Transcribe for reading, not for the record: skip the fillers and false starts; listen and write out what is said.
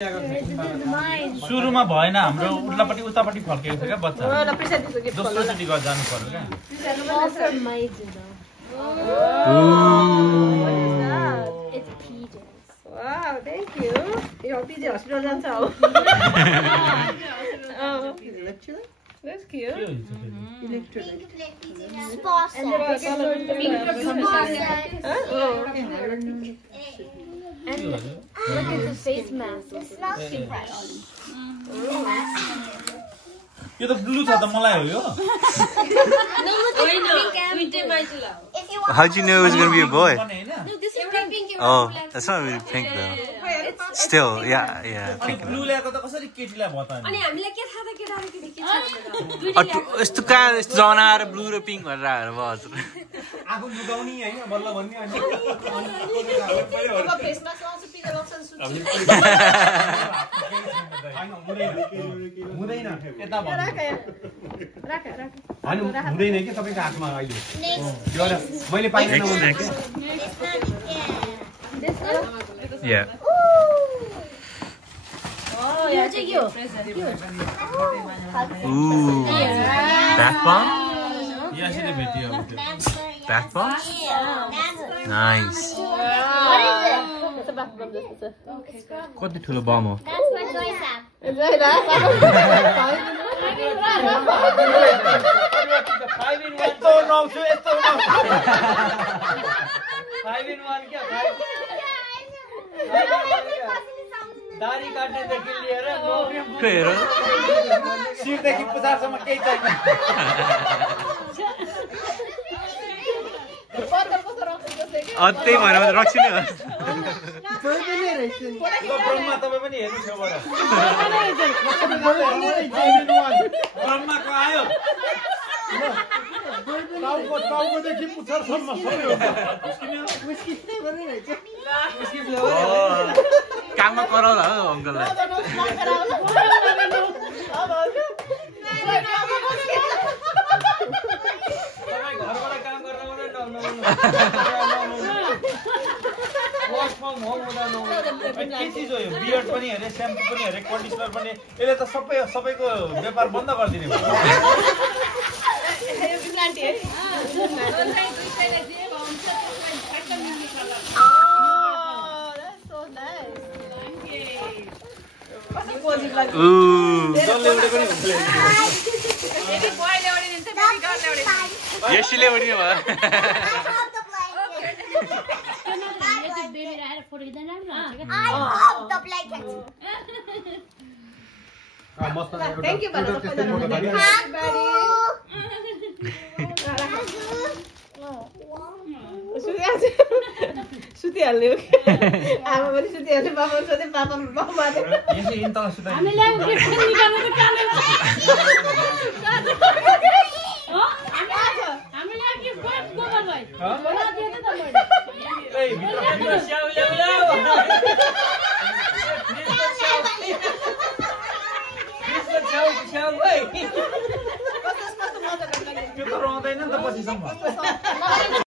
सुरुमा भएन हाम्रो उल्टापट्टि उतापट्टि फर्केको छ क्या बच्चा दोस्रो चोटि गएर जानु पर्यो क्या Wow, thank you. Your PJ hospital जान्छ हो. Electrolyte? That's cute. Electrolyte. And look at the face mask. It smells fresh. यो त ब्लू छ त मलाई हो यो How'd you know it was going to be a boy? No, this is pink. Oh, that's not really pink though. Still, yeah, pink. Blue ल्याएको त कसरी केटीलाई भता नि अनि हामीलाई के थाहा त के यस्तो कहाँ यस्तो जमाना आएर ब्लू र पिङ्क भनेर आएर भयो हजुर आगो लुगाउने हैन बल्ल भन्ने अनि फेस मास्क आउँछ पिका लक्षण सुन्छ हुँदैन यता भन्नु राख हैन हुँदैन के तपाईको हातमा अहिले यो मैले पाइदैन भने के Yeah. Oh, yeah, take you. Ooh. Bath bomb? यसले भेटियो Bath bomb? Nice. What is it? It's a bath bomb. कति ठुलो बम हो That's my toy sap. यस्तो नआउँछु यस्तो 5 in 1 क्या दाढी काट्नेदेखि लिएर हेर शिरदेखि पुछारसम्म केही छैन त्यही भएर रक्सी नै ब्रह्मा तपाईँ पनि हेर्नु छेउबाट ब्रह्माको आयो टाउकोदेखि पुच्छरसम्म सबै हो काममा कराउला हो अङ्कललाई घरबाट काम गर्न वर्क फ्रम होम हुँदा के चिज हो यो बियर्ड पनि हेरे स्याम्पू पनि हेरे कन्डिसनर पनि यसले त सबैको व्यापार बन्द गरिदिने भयो यसले उड्ने भयो I love the blanket. Thank you, buddy. सुतिहाल्ने आमा पनि सुतिहाल्ने बाबा सोधे पापा यसै इन्टल सुता त्यो त रहँदैन नि त पछिसम्म